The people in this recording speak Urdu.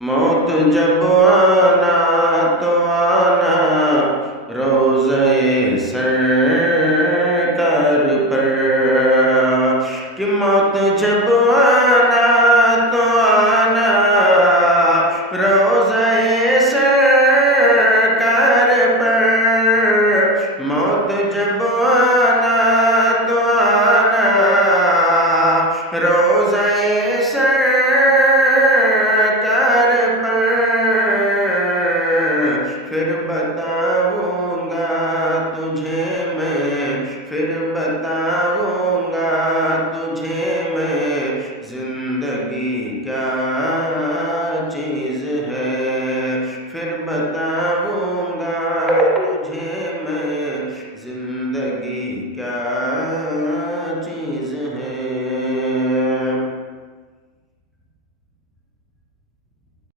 موت جب آنا تو آنا روضۂ سرکار پر، کہ موت جب آنا تو آنا روضۂ سرکار پر، موت جب آنا تو آنا روضۂ سرکار پر، پھر بتاؤں گا تجھے میں، پھر بتاؤں گا تجھے میں زندگی کیا چیز ہے، پھر